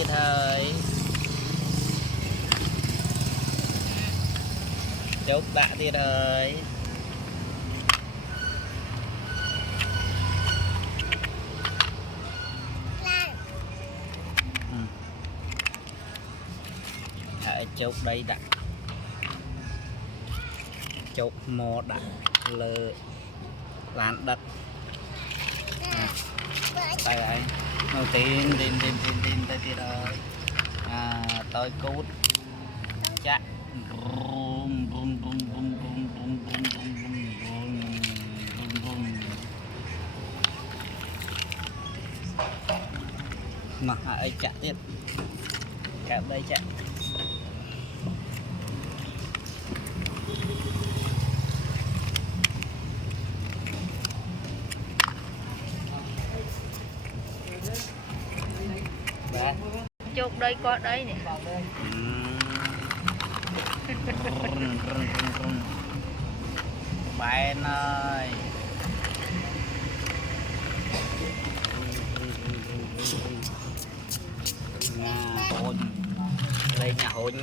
tiết hơi chốt đã tiết hơi chốt đây đã chốt mò đã lơ lan đất tay anh đầu tiên tin tay tiết hơi tôi cút chắc mà ấy chặt tiếp cả đây chặt chụp đây có đây nè bạn ơi nhà hôn đây nhà hôn